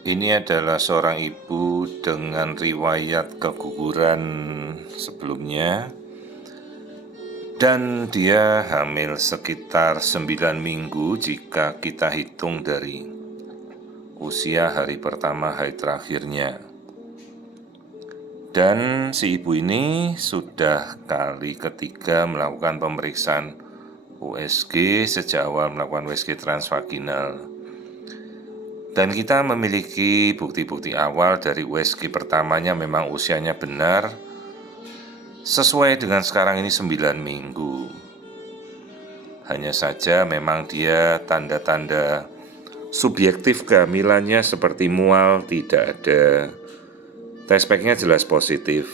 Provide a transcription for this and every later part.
Ini adalah seorang ibu dengan riwayat keguguran sebelumnya, dan dia hamil sekitar 9 minggu jika kita hitung dari usia hari pertama hari terakhirnya. Dan si ibu ini sudah kali ketiga melakukan pemeriksaan USG sejak awal melakukan USG transvaginal. Dan kita memiliki bukti-bukti awal dari USG pertamanya memang usianya benar sesuai dengan sekarang ini 9 minggu. Hanya saja memang dia tanda-tanda subjektif kehamilannya seperti mual tidak ada. Tes packnya jelas positif.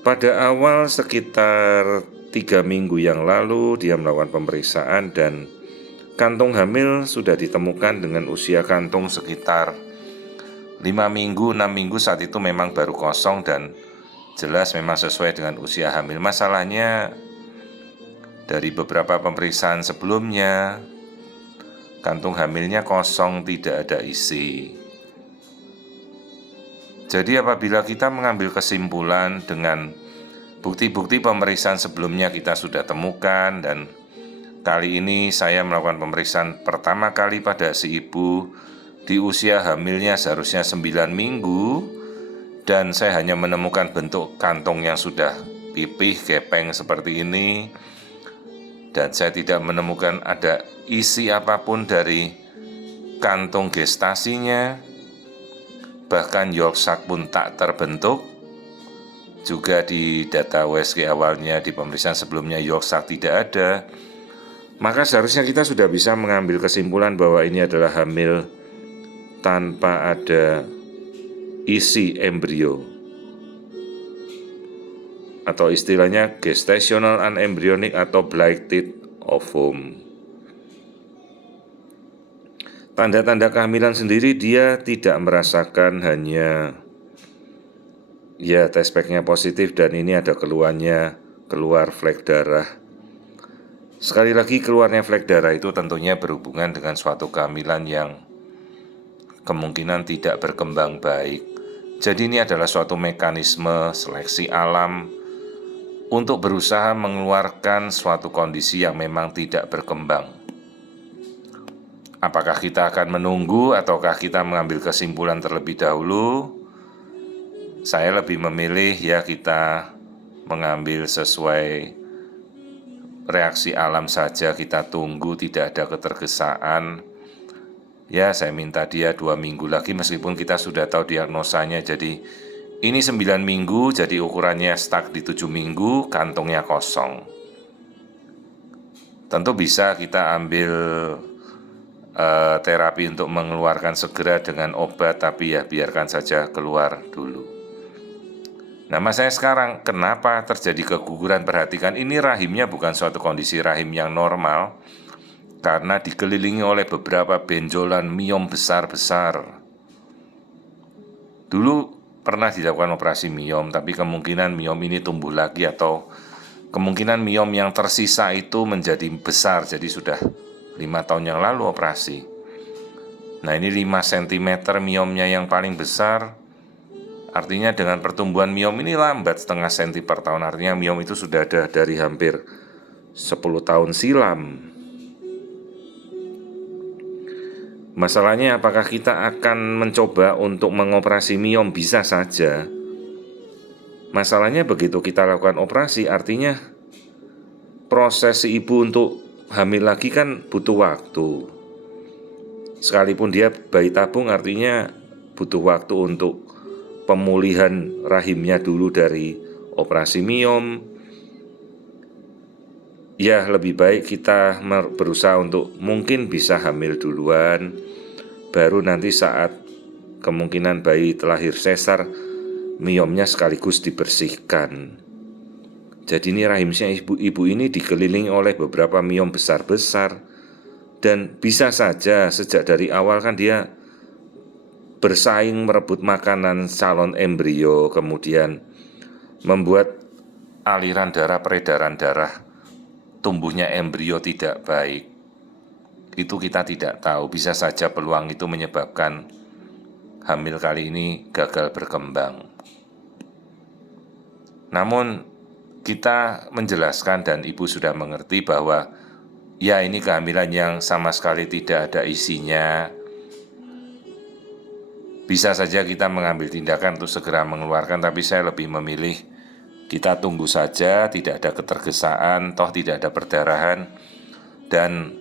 Pada awal sekitar 3 minggu yang lalu dia melakukan pemeriksaan dan kantung hamil sudah ditemukan dengan usia kantung sekitar 5 minggu, 6 minggu saat itu memang baru kosong dan jelas memang sesuai dengan usia hamil. Masalahnya dari beberapa pemeriksaan sebelumnya kantung hamilnya kosong, tidak ada isi. Jadi apabila kita mengambil kesimpulan dengan bukti-bukti pemeriksaan sebelumnya kita sudah temukan, dan kali ini saya melakukan pemeriksaan pertama kali pada si ibu di usia hamilnya seharusnya 9 minggu, dan saya hanya menemukan bentuk kantong yang sudah pipih, gepeng seperti ini, dan saya tidak menemukan ada isi apapun dari kantung gestasinya. Bahkan yolk sac pun tak terbentuk. Juga di data USG awalnya di pemeriksaan sebelumnya yolk sac tidak ada. Maka seharusnya kita sudah bisa mengambil kesimpulan bahwa ini adalah hamil tanpa ada isi embrio, atau istilahnya gestational unembryonic atau blighted ovum. Tanda-tanda kehamilan sendiri dia tidak merasakan, hanya tes packnya positif dan ini ada keluar flek darah. Sekali lagi, keluarnya flek darah itu tentunya berhubungan dengan suatu kehamilan yang kemungkinan tidak berkembang baik. Jadi ini adalah suatu mekanisme seleksi alam untuk berusaha mengeluarkan suatu kondisi yang memang tidak berkembang. Apakah kita akan menunggu ataukah kita mengambil kesimpulan terlebih dahulu? Saya lebih memilih kita mengambil sesuai reaksi alam saja, kita tunggu, tidak ada ketergesaan. Saya minta dia 2 minggu lagi meskipun kita sudah tahu diagnosanya. Jadi ini 9 minggu, jadi ukurannya stuck di 7 minggu, kantongnya kosong. Tentu bisa kita ambil terapi untuk mengeluarkan segera dengan obat, tapi biarkan saja keluar dulu. Nah, masalahnya sekarang kenapa terjadi keguguran? Perhatikan, ini rahimnya bukan suatu kondisi rahim yang normal karena dikelilingi oleh beberapa benjolan miom besar-besar. Dulu pernah dilakukan operasi miom, tapi kemungkinan miom ini tumbuh lagi atau kemungkinan miom yang tersisa itu menjadi besar, jadi sudah 5 tahun yang lalu operasi. Nah, ini 5 cm miomnya yang paling besar. Artinya dengan pertumbuhan miom ini lambat setengah senti per tahun. Artinya miom itu sudah ada dari hampir 10 tahun silam. Masalahnya apakah kita akan mencoba untuk mengoperasi miom? Bisa saja. Masalahnya begitu kita lakukan operasi, artinya proses si ibu untuk hamil lagi kan butuh waktu. Sekalipun dia bayi tabung, artinya butuh waktu untuk pemulihan rahimnya dulu dari operasi miom. Lebih baik kita berusaha untuk mungkin bisa hamil duluan, baru nanti saat kemungkinan bayi terlahir sesar, miomnya sekaligus dibersihkan. Jadi ini rahimnya ibu ini dikelilingi oleh beberapa miom besar-besar. Dan bisa saja sejak dari awal kan dia bersaing merebut makanan calon embrio, kemudian membuat aliran darah, peredaran darah tumbuhnya embrio tidak baik. itu kita tidak tahu. Bisa saja peluang itu menyebabkan hamil kali ini gagal berkembang. Namun kita menjelaskan dan ibu sudah mengerti bahwa ya ini kehamilan yang sama sekali tidak ada isinya. Bisa saja kita mengambil tindakan untuk segera mengeluarkan, tapi saya lebih memilih kita tunggu saja, tidak ada ketergesaan, toh tidak ada perdarahan. Dan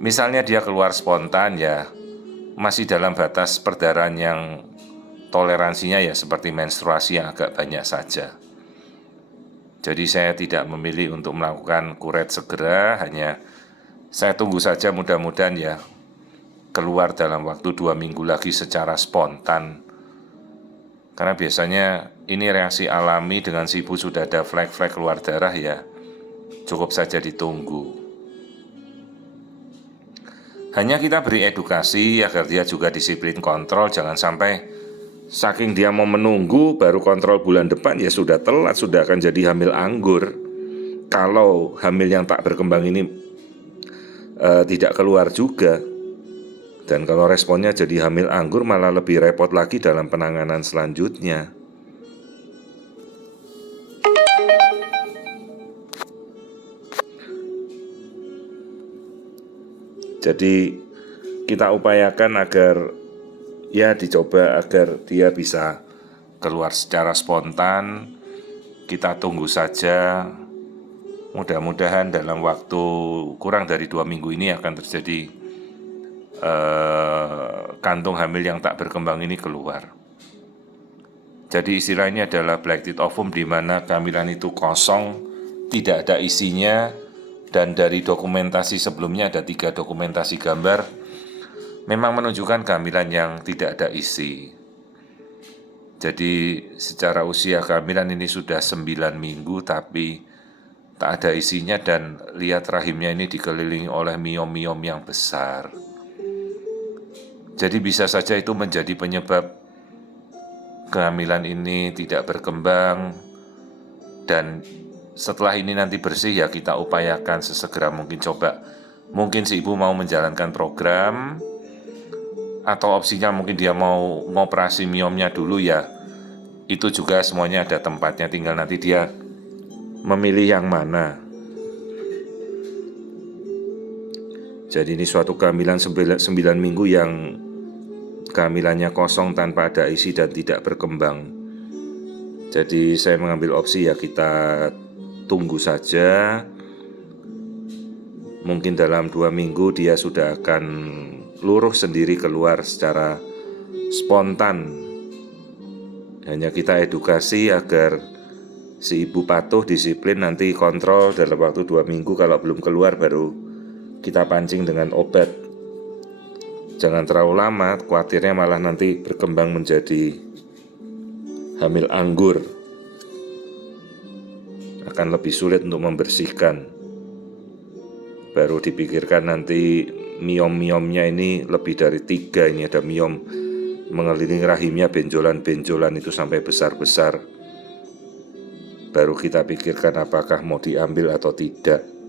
misalnya dia keluar spontan ya masih dalam batas perdarahan yang toleransinya ya seperti menstruasi yang agak banyak saja. Jadi saya tidak memilih untuk melakukan kuret segera, hanya saya tunggu saja, mudah-mudahan ya keluar dalam waktu 2 minggu lagi secara spontan. Karena biasanya ini reaksi alami, dengan si ibu sudah ada flek-flek keluar darah ya cukup saja ditunggu. Hanya kita beri edukasi agar dia juga disiplin kontrol, jangan sampai saking dia mau menunggu baru kontrol bulan depan ya sudah telat, sudah akan jadi hamil anggur. Kalau hamil yang tak berkembang ini tidak keluar juga. Dan kalau responnya jadi hamil anggur malah lebih repot lagi dalam penanganan selanjutnya. Jadi kita upayakan agar ya dicoba agar dia bisa keluar secara spontan. Kita tunggu saja. Mudah-mudahan dalam waktu kurang dari 2 minggu ini akan terjadi kantung hamil yang tak berkembang ini keluar. Jadi istilah ini adalah black teat ovum, di mana kehamilan itu kosong, tidak ada isinya. Dan dari dokumentasi sebelumnya ada 3 dokumentasi gambar memang menunjukkan kehamilan yang tidak ada isi. Jadi secara usia kehamilan ini sudah 9 minggu tapi tak ada isinya, dan lihat rahimnya ini dikelilingi oleh miom-miom yang besar. Jadi bisa saja itu menjadi penyebab kehamilan ini tidak berkembang. Dan setelah ini nanti bersih ya kita upayakan sesegera mungkin coba. Mungkin si ibu mau menjalankan program, atau opsinya mungkin dia mau ngoperasi miomnya dulu ya. Itu juga semuanya ada tempatnya, tinggal nanti dia memilih yang mana. Jadi ini suatu kehamilan 9 minggu yang kehamilannya kosong tanpa ada isi dan tidak berkembang. Jadi saya mengambil opsi ya kita tunggu saja. Mungkin dalam 2 minggu dia sudah akan luruh sendiri keluar secara spontan. Hanya kita edukasi agar si ibu patuh, disiplin, nanti kontrol dalam waktu 2 minggu. Kalau belum keluar baru kita pancing dengan obat. Jangan terlalu lama, khawatirnya malah nanti berkembang menjadi hamil anggur. Akan lebih sulit untuk membersihkan. Baru dipikirkan nanti miom-miomnya ini lebih dari 3. Ini ada miom mengelilingi rahimnya, benjolan-benjolan itu sampai besar-besar. Baru kita pikirkan apakah mau diambil atau tidak.